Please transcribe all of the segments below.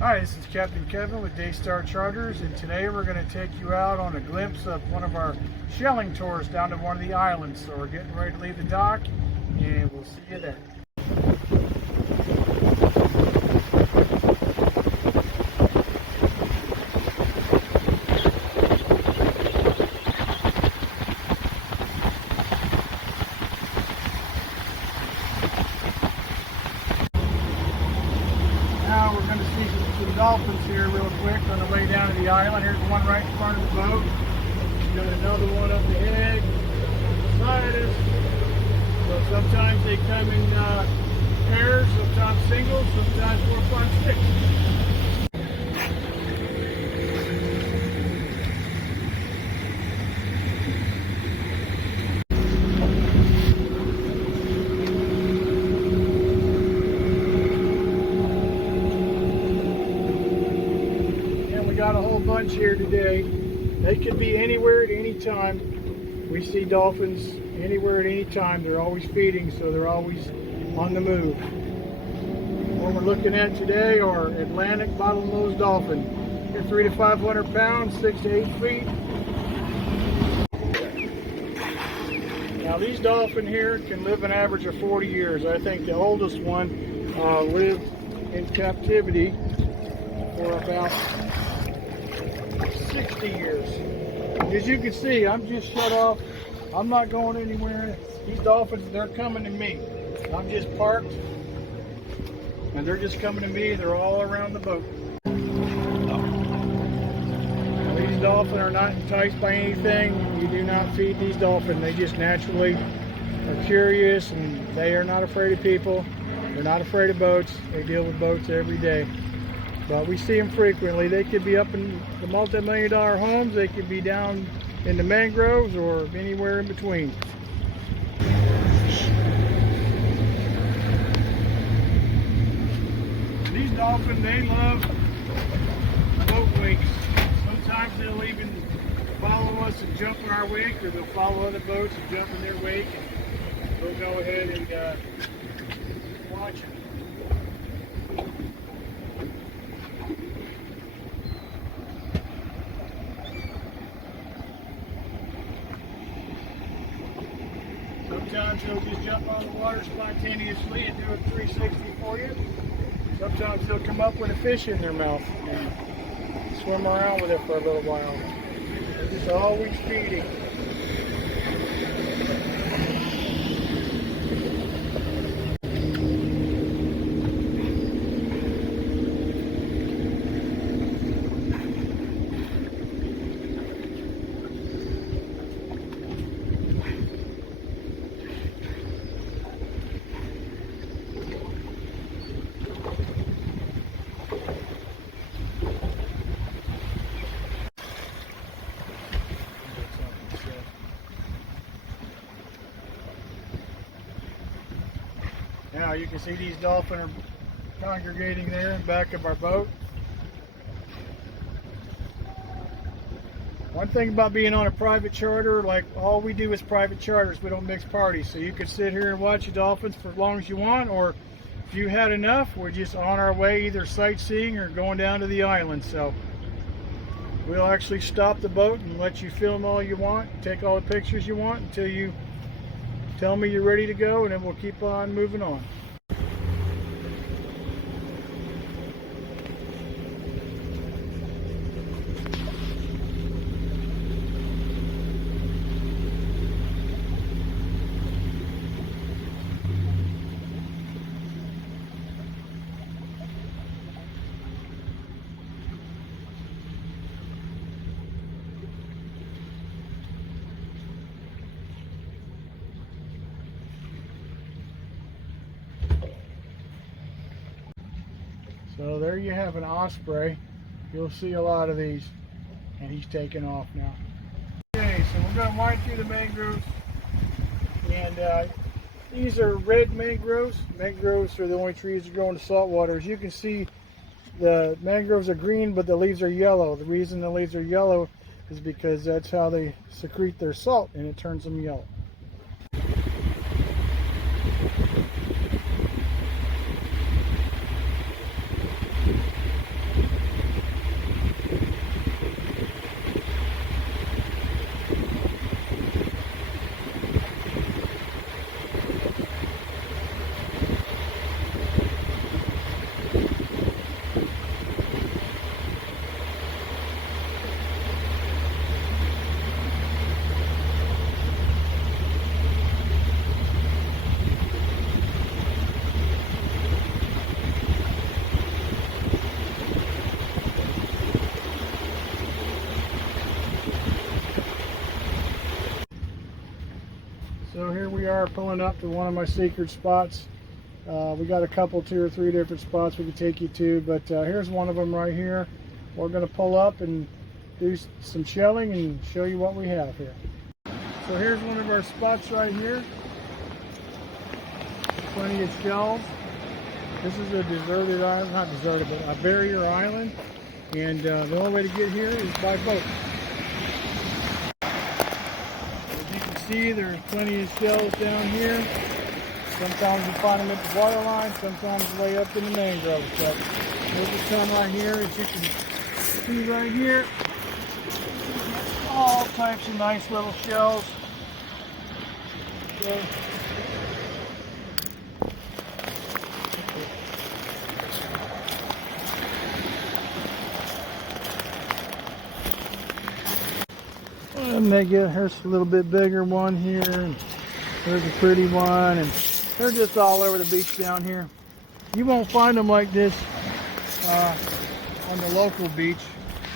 Hi, this is Captain Kevin with Daystar Charters, and today we're going to take you out on a glimpse of one of our shelling tours down to one of the islands. So we're getting ready to leave the dock, and we'll see you there. Now we're going to see some dolphins here real quick on the way down to the island. Here's one right in front of the boat. We've got another one up ahead, beside us. So sometimes they come in pairs, sometimes singles, sometimes 4, 5, 6. Got a whole bunch here today. They could be anywhere at any time. We see dolphins anywhere at any time. They're always feeding, so they're always on the move. What we're looking at today are Atlantic bottlenose dolphin. They're 300 to 500 pounds, 6 to 8 feet. Now these dolphin here can live an average of 40 years. I think the oldest one lived in captivity for about 60 years. As you can see, I'm just shut off. I'm not going anywhere. These dolphins, they're coming to me. I'm just parked, and they're just coming to me. They're all around the boat. Now, these dolphins are not enticed by anything. You do not feed these dolphins. They just naturally are curious, and they are not afraid of people. They're not afraid of boats. They deal with boats every day. But we see them frequently. They could be up in the multi-million-dollar homes. They could be down in the mangroves or anywhere in between. These dolphins, they love boat wakes. Sometimes they'll even follow us and jump in our wake, or they'll follow other boats and jump in their wake. And we'll go ahead and watch them. Sometimes he'll just jump on the water spontaneously and do a 360 for you. Sometimes they'll come up with a fish in their mouth and swim around with it for a little while. They're just always feeding. Now you can see these dolphins are congregating there in the back of our boat. One thing about being on a private charter, like all we do is private charters, we don't mix parties. So you can sit here and watch the dolphins for as long as you want, or if you had enough, we're just on our way either sightseeing or going down to the island. So we'll actually stop the boat and let you film all you want, take all the pictures you want until you tell me you're ready to go, and then we'll keep on moving on. So there you have an osprey. You'll see a lot of these, and he's taking off now. Okay, so we're going to wind through the mangroves, and these are red mangroves. Mangroves are the only trees that grow in the salt water. As you can see, the mangroves are green, but the leaves are yellow. The reason the leaves are yellow is because that's how they secrete their salt, and it turns them yellow. are pulling up to one of my secret spots. We got a couple, 2 or 3 different spots we could take you to, but here's one of them right here. We're going to pull up and do some shelling and show you what we have here. So here's one of our spots right here. Plenty of shells. This is a deserted island, not deserted, but a barrier island, and the only way to get here is by boat. As you can see, there's plenty of shells down here. Sometimes you find them at the water line, sometimes way up in the mangrove. But there's a ton right here, as you can see right here. All types of nice little shells. So, and here's a little bit bigger one here, and there's a pretty one, and they're just all over the beach down here. You won't find them like this on the local beach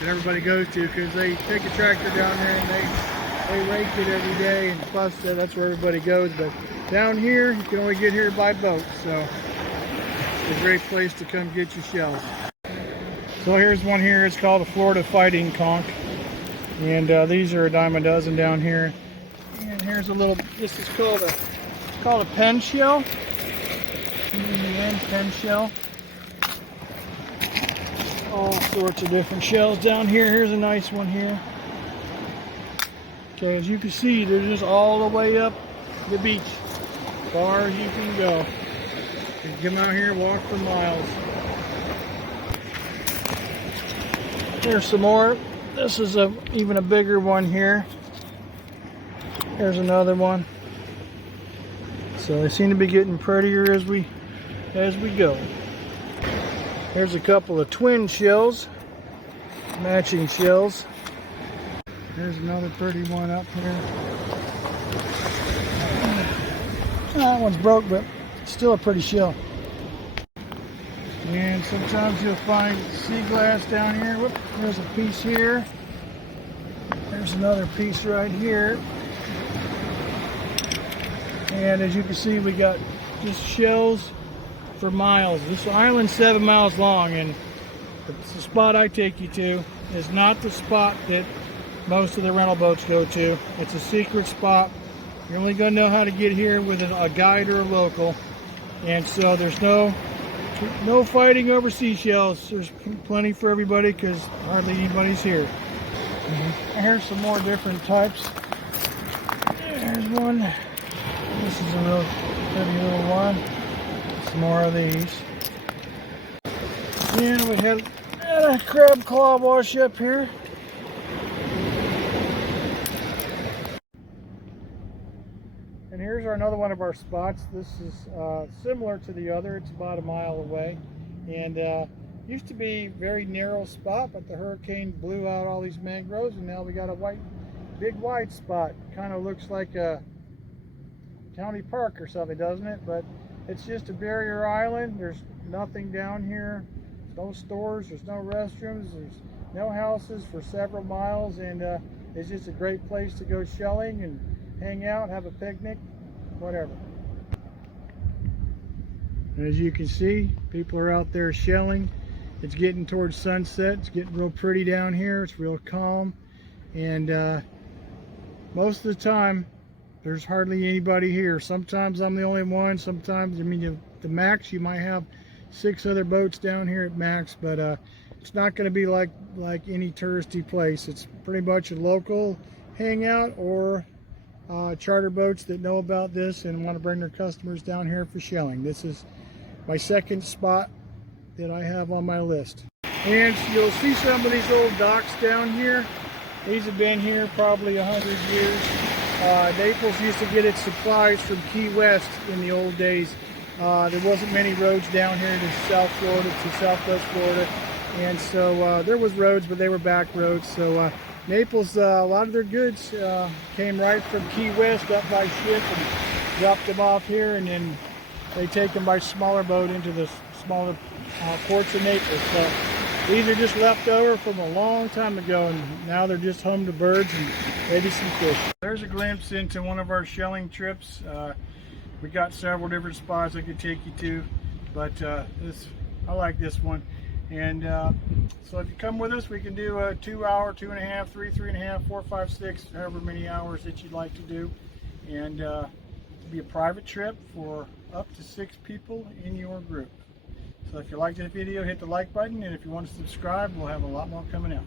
that everybody goes to, because they take a tractor down there and they rake it every day, and plus that's where everybody goes. But down here, you can only get here by boat, so it's a great place to come get your shells. So here's one here. It's called a Florida fighting conch, and these are a dime a dozen down here. And here's a little. This is called a pen shell. Pen shell. All sorts of different shells down here. Here's a nice one here. Okay, as you can see, they're just all the way up the beach, as far as you can go. You can come out here and walk for miles. Here's some more. This is even a bigger one here. Here's another one. So they seem to be getting prettier as we go. There's a couple of twin shells, matching shells. There's another pretty one up here. That one's broke, but still a pretty shell. And sometimes you'll find sea glass down here. Whoop, there's a piece here. There's another piece right here. And as you can see, we got just shells for miles. This island's 7 miles long, and the spot I take you to is not the spot that most of the rental boats go to. It's a secret spot. You're only going to know how to get here with a guide or a local, and so there's no fighting over seashells. There's plenty for everybody because hardly anybody's here. Here's some more different types. There's one. This is a real pretty little one. Some more of these. And we had a crab claw wash up here. And here's another one of our spots. This is similar to the other. It's about a mile away, and used to be a very narrow spot, but the hurricane blew out all these mangroves, and now we got a big wide spot. Kind of looks like a county park or something, doesn't it? But it's just a barrier island. There's nothing down here. There's no stores, there's no restrooms, there's no houses for several miles, and it's just a great place to go shelling and hang out, have a picnic, whatever. And as you can see, people are out there shelling. It's getting towards sunset. It's getting real pretty down here. It's real calm, and most of the time there's hardly anybody here. Sometimes I'm the only one. Sometimes, the max, you might have 6 other boats down here at max, but it's not going to be like any touristy place. It's pretty much a local hangout, or charter boats that know about this and want to bring their customers down here for shelling. This is my second spot that I have on my list. And you'll see some of these old docks down here. These have been here probably 100 years. Naples used to get its supplies from Key West in the old days. There wasn't many roads down here to South Florida, to Southwest Florida, and so there was roads, but they were back roads. So Naples, a lot of their goods came right from Key West up by ship and dropped them off here, and then they take them by smaller boat into the smaller ports of Naples. So these are just left over from a long time ago, and now they're just home to birds and maybe some fish. There's a glimpse into one of our shelling trips. We got several different spots I could take you to, but I like this one. And so if you come with us, we can do a 2 hour, 2.5, 3, 3.5, 4, 5, 6, however many hours that you'd like to do. And it'll be a private trip for up to 6 people in your group. So if you like this video, hit the like button, and if you want to subscribe, we'll have a lot more coming out.